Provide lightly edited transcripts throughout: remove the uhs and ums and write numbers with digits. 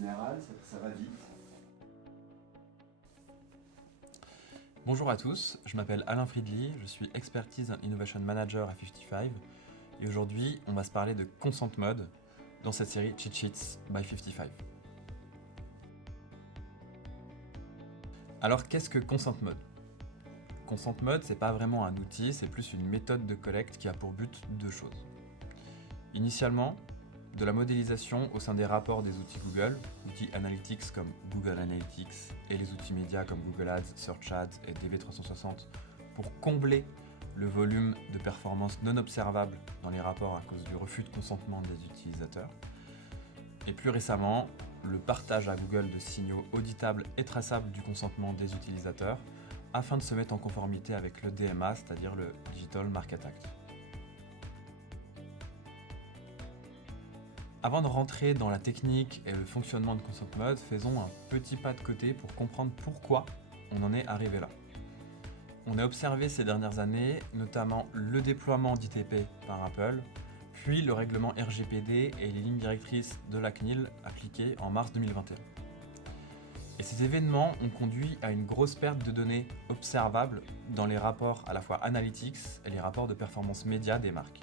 général, ça va vite. Bonjour à tous, je m'appelle Alain Friedli, je suis Expertise and Innovation Manager à 55 et aujourd'hui on va se parler de Consent Mode dans cette série Cheat Sheets by 55. Alors qu'est-ce que Consent Mode? Consent Mode, c'est pas vraiment un outil, c'est plus une méthode de collecte qui a pour but deux choses. Initialement, de la modélisation au sein des rapports des outils Google, outils Analytics comme Google Analytics et les outils médias comme Google Ads, Search Ads et DV360 pour combler le volume de performance non observable dans les rapports à cause du refus de consentement des utilisateurs. Et plus récemment, le partage à Google de signaux auditables et traçables du consentement des utilisateurs afin de se mettre en conformité avec le DMA, c'est-à-dire le Digital Market Act. Avant de rentrer dans la technique et le fonctionnement de Consent Mode, faisons un petit pas de côté pour comprendre pourquoi on en est arrivé là. On a observé ces dernières années, notamment le déploiement d'ITP par Apple, puis le règlement RGPD et les lignes directrices de la CNIL appliquées en mars 2021. Et ces événements ont conduit à une grosse perte de données observables dans les rapports à la fois analytics et les rapports de performance média des marques.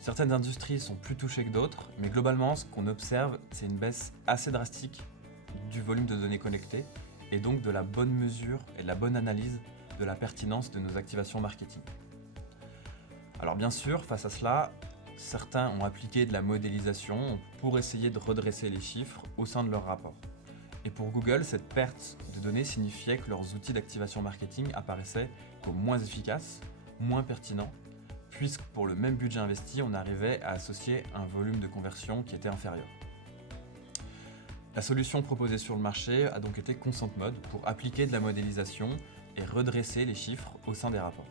Certaines industries sont plus touchées que d'autres, mais globalement, ce qu'on observe, c'est une baisse assez drastique du volume de données connectées et donc de la bonne mesure et de la bonne analyse de la pertinence de nos activations marketing. Alors bien sûr, face à cela, certains ont appliqué de la modélisation pour essayer de redresser les chiffres au sein de leur rapport. Et pour Google, cette perte de données signifiait que leurs outils d'activation marketing apparaissaient comme moins efficaces, moins pertinents, puisque pour le même budget investi, on arrivait à associer un volume de conversion qui était inférieur. La solution proposée sur le marché a donc été Consent Mode pour appliquer de la modélisation et redresser les chiffres au sein des rapports.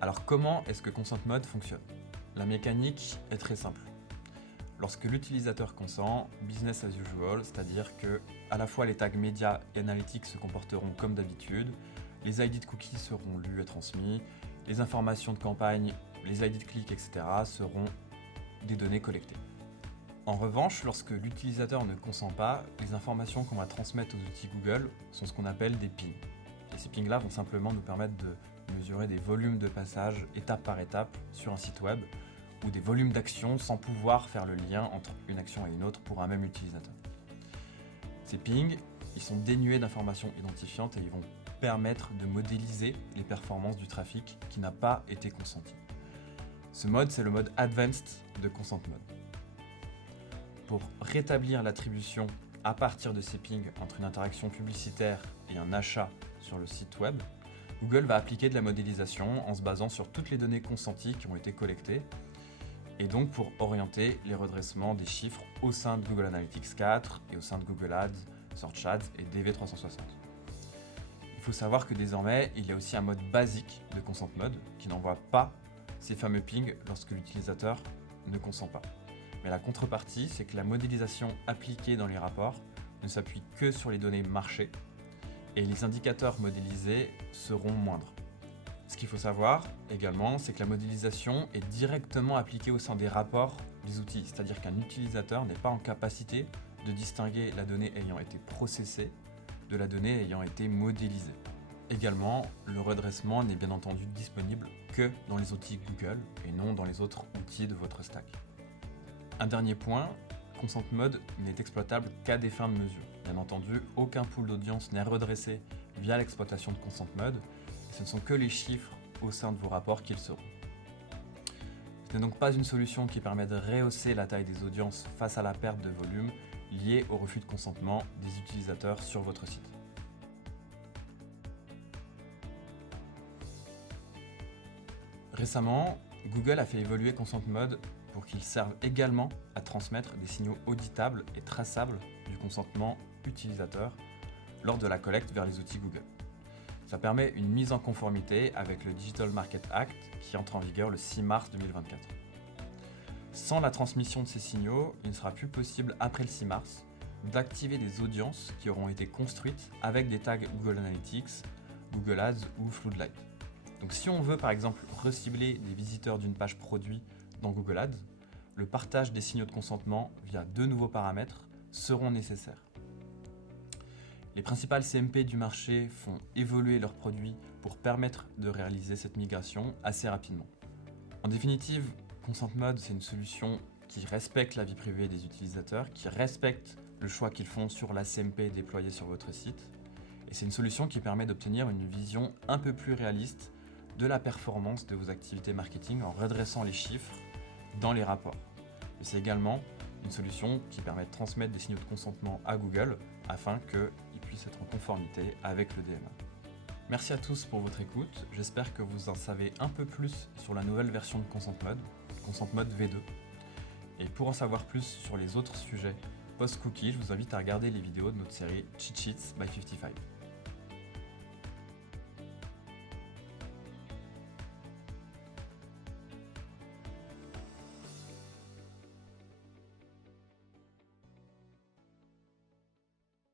Alors comment est-ce que Consent Mode fonctionne? La mécanique est très simple. Lorsque l'utilisateur consent, business as usual, c'est-à-dire que à la fois les tags médias et analytics se comporteront comme d'habitude, les ID de cookies seront lus et transmis, les informations de campagne, les ID de clics, etc. seront des données collectées. En revanche, lorsque l'utilisateur ne consent pas, les informations qu'on va transmettre aux outils Google sont ce qu'on appelle des pings. Et ces pings-là vont simplement nous permettre de mesurer des volumes de passages étape par étape sur un site web ou des volumes d'actions sans pouvoir faire le lien entre une action et une autre pour un même utilisateur. Ces pings, ils sont dénués d'informations identifiantes et ils vont permettre de modéliser les performances du trafic qui n'a pas été consenti. Ce mode, c'est le mode Advanced de Consent Mode. Pour rétablir l'attribution à partir de ces pings entre une interaction publicitaire et un achat sur le site web, Google va appliquer de la modélisation en se basant sur toutes les données consenties qui ont été collectées et donc pour orienter les redressements des chiffres au sein de Google Analytics 4 et au sein de Google Ads, Search Ads et DV360. Il faut savoir que désormais, il y a aussi un mode basique de Consent Mode qui n'envoie pas ces fameux pings lorsque l'utilisateur ne consent pas. Mais la contrepartie, c'est que la modélisation appliquée dans les rapports ne s'appuie que sur les données marché et les indicateurs modélisés seront moindres. Ce qu'il faut savoir également, c'est que la modélisation est directement appliquée au sein des rapports des outils, c'est-à-dire qu'un utilisateur n'est pas en capacité de distinguer la donnée ayant été processée de la donnée ayant été modélisée. Également, le redressement n'est bien entendu disponible que dans les outils Google et non dans les autres outils de votre stack. Un dernier point, Consent Mode n'est exploitable qu'à des fins de mesure. Bien entendu, aucun pool d'audience n'est redressé via l'exploitation de Consent Mode, et ce ne sont que les chiffres au sein de vos rapports qu'ils seront. Ce n'est donc pas une solution qui permet de rehausser la taille des audiences face à la perte de volume liée au refus de consentement des utilisateurs sur votre site. Récemment, Google a fait évoluer Consent Mode pour qu'il serve également à transmettre des signaux auditables et traçables du consentement utilisateur lors de la collecte vers les outils Google. Ça permet une mise en conformité avec le Digital Market Act qui entre en vigueur le 6 mars 2024. Sans la transmission de ces signaux, il ne sera plus possible après le 6 mars d'activer des audiences qui auront été construites avec des tags Google Analytics, Google Ads ou Floodlight. Donc si on veut par exemple recibler des visiteurs d'une page produit dans Google Ads, le partage des signaux de consentement via 2 nouveaux paramètres seront nécessaires. Les principales CMP du marché font évoluer leurs produits pour permettre de réaliser cette migration assez rapidement. En définitive, ConsentMod, c'est une solution qui respecte la vie privée des utilisateurs, qui respecte le choix qu'ils font sur la CMP déployée sur votre site. Et c'est une solution qui permet d'obtenir une vision un peu plus réaliste de la performance de vos activités marketing en redressant les chiffres dans les rapports. Et c'est également une solution qui permet de transmettre des signaux de consentement à Google afin qu'ils puissent être en conformité avec le DMA. Merci à tous pour votre écoute. J'espère que vous en savez un peu plus sur la nouvelle version de ConsentMod V2. Et pour en savoir plus sur les autres sujets post-cookie, je vous invite à regarder les vidéos de notre série Cheat Sheets by 55.